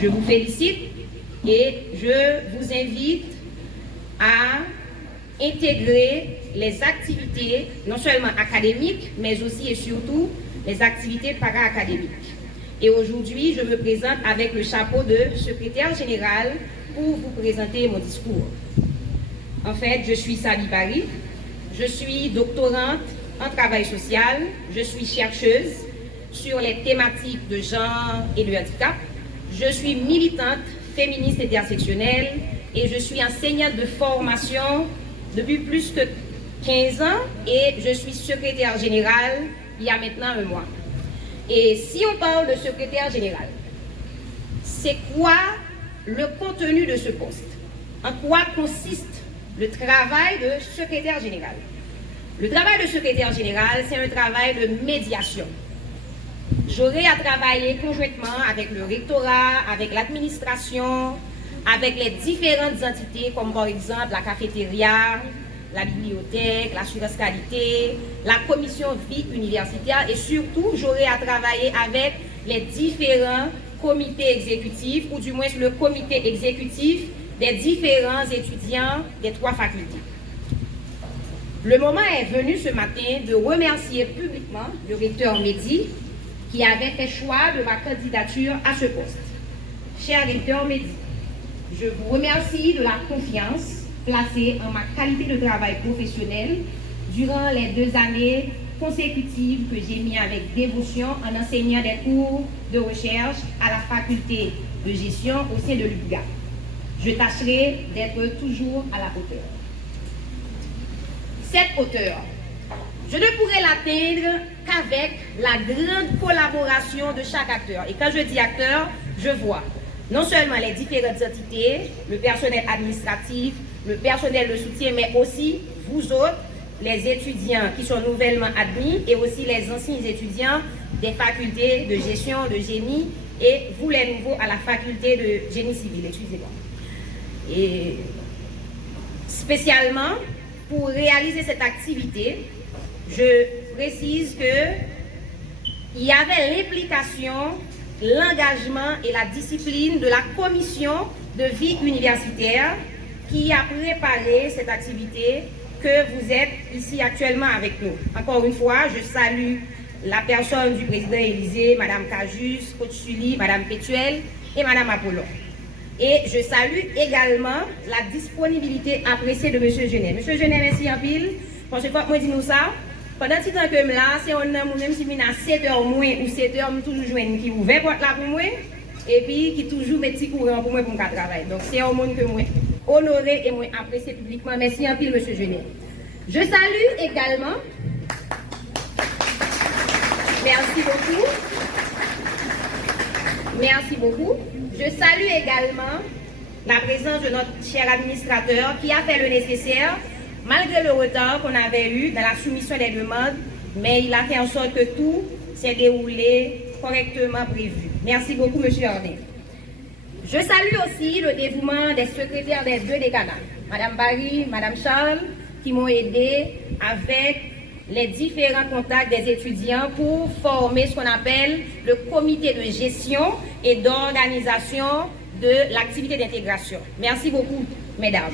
Je vous félicite et je vous invite à intégrer les activités, non seulement académiques, mais aussi et surtout les activités para-académiques. Et aujourd'hui, je me présente avec le chapeau de secrétaire général pour vous présenter mon discours. En fait, je suis Sally Paris, je suis doctorante en travail social, je suis chercheuse sur les thématiques de genre et de handicap, je suis militante féministe intersectionnelle et je suis enseignante de formation depuis plus que 15 ans et je suis secrétaire générale il y a maintenant un mois. Et si on parle de secrétaire général, c'est quoi le contenu de ce poste? En quoi consiste le travail de secrétaire général? Le travail de secrétaire général, c'est un travail de médiation. J'aurai à travailler conjointement avec le rectorat, avec l'administration, avec les différentes entités comme par exemple la cafétéria, la bibliothèque, l'assurance qualité, la commission vie universitaire et surtout j'aurai à travailler avec les différents comités exécutifs ou du moins le comité exécutif des différents étudiants des 3 facultés. Le moment est venu ce matin de remercier publiquement le recteur Mehdi qui avait fait choix de ma candidature à ce poste. Cher recteur Mehdi, je vous remercie de la confiance placée en ma qualité de travail professionnel durant les 2 années consécutives que j'ai mis avec dévotion en enseignant des cours de recherche à la faculté de gestion au sein de l'UPGA. Je tâcherai d'être toujours à la hauteur. Cette hauteur, je ne pourrai l'atteindre qu'avec la grande collaboration de chaque acteur. Et quand je dis acteur, je vois non seulement les différentes entités, le personnel administratif, le personnel de soutien, mais aussi vous autres, les étudiants qui sont nouvellement admis et aussi les anciens étudiants des facultés de gestion, de génie et vous les nouveaux à la faculté de génie civil, excusez-moi. Et spécialement pour réaliser cette activité, je précise qu'il y avait l'implication, l'engagement et la discipline de la commission de vie universitaire qui a préparé cette activité que vous êtes ici actuellement avec nous. Encore une fois, je salue la personne du président Élysée, Madame Cajus, Coach Sully, Madame Pétuel et Madame Apollon. Et je salue également la disponibilité appréciée de M. Genet. M. Genet, merci en pile. Parce que moi, dis-nous ça. Pendant ce temps que je suis là, c'est un homme, même si je suis à 7h moins ou 7h, je toujours joindre qui ouvert porte là pour moi. Et puis qui toujours met petit courant pour moi pour travailler. Donc c'est un monde que moi honoré et moi apprécié publiquement. Merci en pile, M. Genet. Je salue également. Merci beaucoup. Merci beaucoup. Je salue également la présence de notre cher administrateur qui a fait le nécessaire, malgré le retard qu'on avait eu dans la soumission des demandes, mais il a fait en sorte que tout s'est déroulé correctement prévu. Merci beaucoup, M. Ordin. Je salue aussi le dévouement des secrétaires des 2 décanats, Mme Barry, Mme Charles, qui m'ont aidé avec les différents contacts des étudiants pour former ce qu'on appelle le comité de gestion et d'organisation de l'activité d'intégration. Merci beaucoup, mesdames.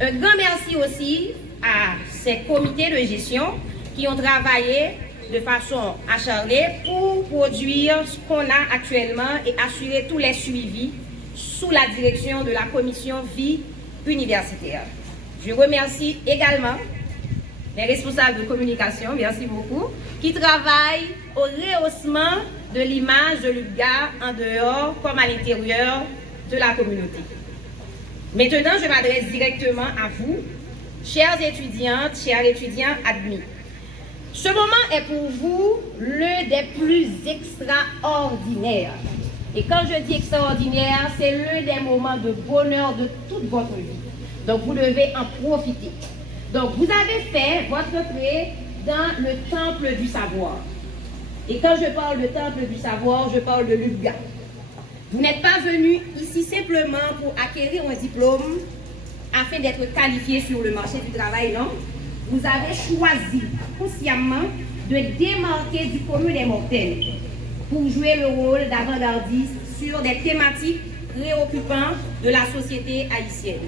Un grand merci aussi à ces comités de gestion qui ont travaillé de façon acharnée pour produire ce qu'on a actuellement et assurer tous les suivis sous la direction de la commission vie universitaire. Je remercie également les responsables de communication, merci beaucoup, qui travaillent au rehaussement de l'image de l'UPGA en dehors comme à l'intérieur de la communauté. Maintenant, je m'adresse directement à vous, chères étudiantes, chers étudiants admis. Ce moment est pour vous l'un des plus extraordinaires. Et quand je dis extraordinaire, c'est l'un des moments de bonheur de toute votre vie. Donc, vous devez en profiter. Donc, vous avez fait votre entrée dans le temple du savoir. Et quand je parle de temple du savoir, je parle de l'UPGA. Vous n'êtes pas venu ici simplement pour acquérir un diplôme afin d'être qualifié sur le marché du travail, non? Vous avez choisi consciemment de démarquer du commun des mortels pour jouer le rôle d'avant-gardiste sur des thématiques préoccupantes de la société haïtienne.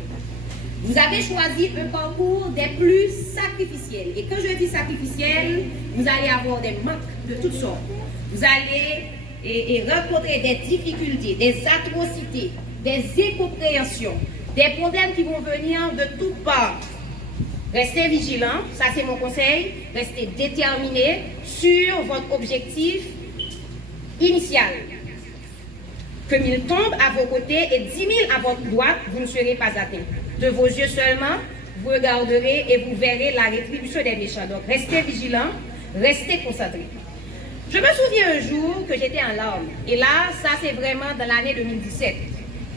Vous avez choisi un parcours des plus sacrificiels. Et quand je dis sacrificiel, vous allez avoir des manques de toutes sortes. Vous allez rencontrer des difficultés, des atrocités, des incompréhensions, des problèmes qui vont venir de toutes parts. Restez vigilants, ça c'est mon conseil. Restez déterminés sur votre objectif initial. Que 1000 tombent à vos côtés et 10 000 à votre droite, vous ne serez pas atteints. De vos yeux seulement, vous regarderez et vous verrez la rétribution des méchants. Donc restez vigilants, restez concentrés. Je me souviens un jour que j'étais en larmes. Et là, ça c'est vraiment dans l'année 2017.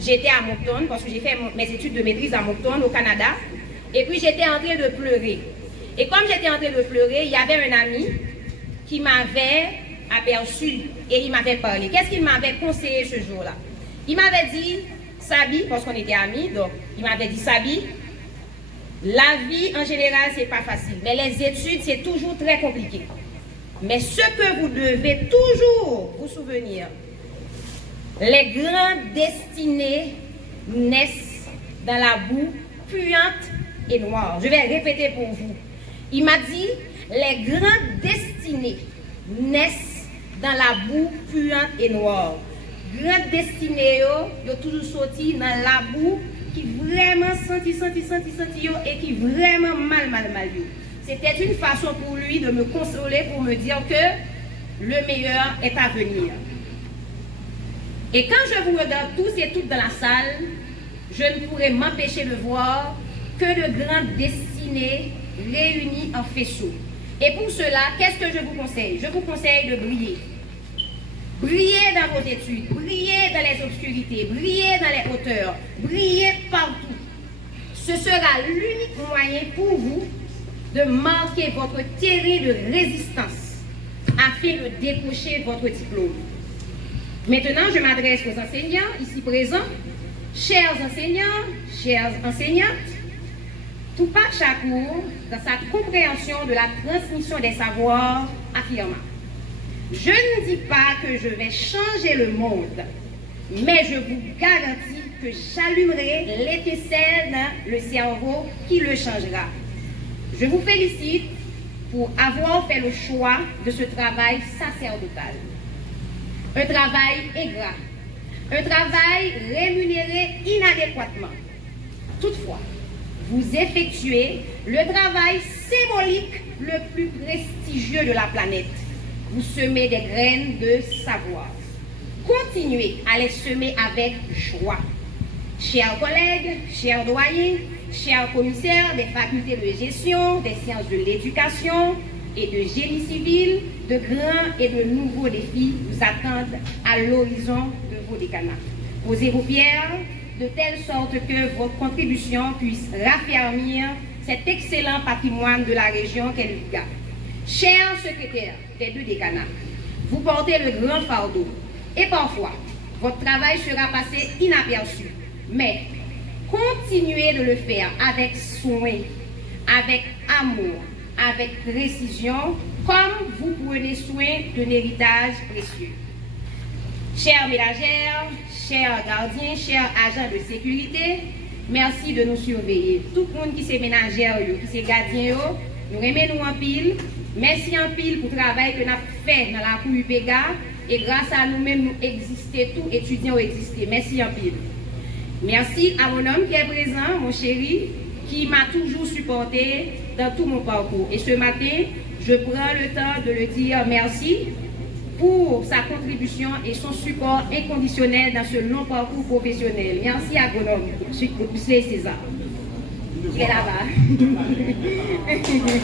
J'étais à Moncton parce que j'ai fait mes études de maîtrise à Moncton au Canada. Et puis j'étais en train de pleurer. Et comme j'étais en train de pleurer, il y avait un ami qui m'avait aperçu et il m'avait parlé. Qu'est-ce qu'il m'avait conseillé ce jour-là? Il m'avait dit, Sabi, parce qu'on était amis, donc il m'avait dit, Sabi, la vie en général c'est pas facile, mais les études c'est toujours très compliqué. Mais ce que vous devez toujours vous souvenir, les grandes destinées naissent dans la boue puante et noire. Je vais répéter pour vous. Il m'a dit, les grandes destinées naissent dans la boue puante et noire. Grandes destinées, yo toujours sorti dans la boue qui vraiment senti et qui vraiment mal. C'était une façon pour lui de me consoler, pour me dire que le meilleur est à venir. Et quand je vous regarde tous et toutes dans la salle, je ne pourrais m'empêcher de voir que de grandes destinées réunies en faisceau. Et pour cela, qu'est-ce que je vous conseille? Je vous conseille de briller. Brillez dans vos études, brillez dans les obscurités, brillez dans les hauteurs, brillez partout. Ce sera l'unique moyen pour vous de marquer votre terrain de résistance afin de décrocher votre diplôme. Maintenant, je m'adresse aux enseignants ici présents. Chers enseignants, chères enseignantes, Tupac Shakur, dans sa compréhension de la transmission des savoirs, affirma: je ne dis pas que je vais changer le monde, mais je vous garantis que j'allumerai l'étincelle dans le cerveau qui le changera. Je vous félicite pour avoir fait le choix de ce travail sacerdotal. Un travail ingrat, un travail rémunéré inadéquatement. Toutefois, vous effectuez le travail symbolique le plus prestigieux de la planète. Vous semez des graines de savoir. Continuez à les semer avec joie. Chers collègues, chers doyens, chers commissaires des facultés de gestion, des sciences de l'éducation et de génie civil, de grands et de nouveaux défis vous attendent à l'horizon de vos décanats. Posez vos pierres de telle sorte que votre contribution puisse raffermir cet excellent patrimoine de la région qu'est le Liga. Chers secrétaires des deux décanats, vous portez le grand fardeau et parfois votre travail sera passé inaperçu, mais continuez de le faire avec soin, avec amour, avec précision, comme vous prenez soin d'un héritage précieux. Chers ménagères, chers gardiens, chers agents de sécurité, merci de nous surveiller. Tout le monde qui est ménagère, qui est gardien, nous remettons en pile. Merci en pile pour le travail que nous avons fait dans la cour UPEGA et grâce à nous-mêmes, nous existons, tous étudiants existent. Merci en pile. Merci à mon homme qui est présent, mon chéri, qui m'a toujours supporté dans tout mon parcours. Et ce matin, je prends le temps de le dire merci pour sa contribution et son support inconditionnel dans ce long parcours professionnel. Merci à mon homme, M. César. Il est là-bas. Merci beaucoup.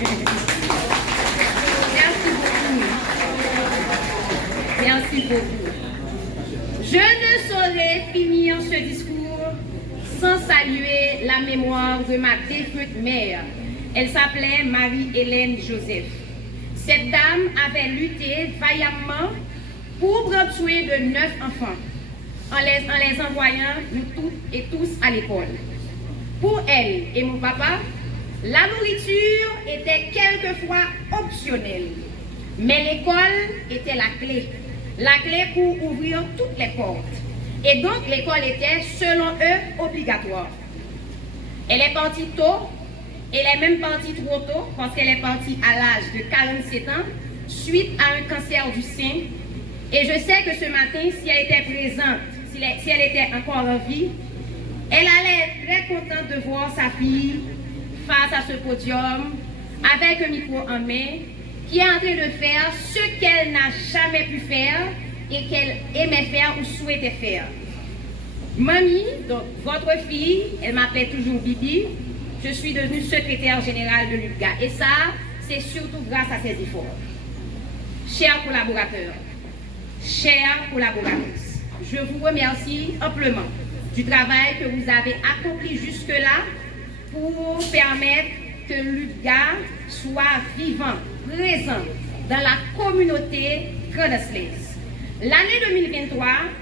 Merci beaucoup. Je ne saurais finir ce discours sans saluer la mémoire de ma défunte mère. Elle s'appelait Marie-Hélène Joseph. Cette dame avait lutté vaillamment pour prendre soin de 9 enfants, en les envoyant nous toutes et tous à l'école. Pour elle et mon papa, la nourriture était quelquefois optionnelle, mais l'école était la clé pour ouvrir toutes les portes. Et donc, l'école était, selon eux, obligatoire. Elle est partie tôt, elle est même partie trop tôt, parce qu'elle est partie à l'âge de 47 ans, suite à un cancer du sein. Et je sais que ce matin, si elle était présente, si elle était encore en vie, elle allait être très contente de voir sa fille face à ce podium, avec un micro en main, qui est en train de faire ce qu'elle n'a jamais pu faire et qu'elle aimait faire ou souhaitait faire. Mamie, donc votre fille, elle m'appelait toujours Bibi, je suis devenue secrétaire générale de l'UPGA. Et ça, c'est surtout grâce à ses efforts. Chers collaborateurs, chères collaboratrices, je vous remercie amplement du travail que vous avez accompli jusque-là pour permettre que l'UPGA soit vivant, présent dans la communauté grenobloise. L'année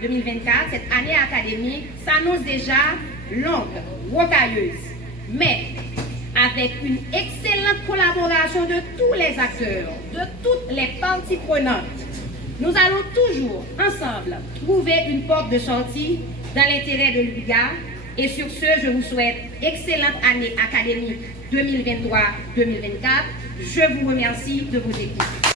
2023-2024, cette année académique, s'annonce déjà longue, rocailleuse, mais avec une excellente collaboration de tous les acteurs, de toutes les parties prenantes, nous allons toujours, ensemble, trouver une porte de sortie dans l'intérêt de l'UPGA. Et sur ce, je vous souhaite excellente année académique 2023-2024. Je vous remercie de vos équipes.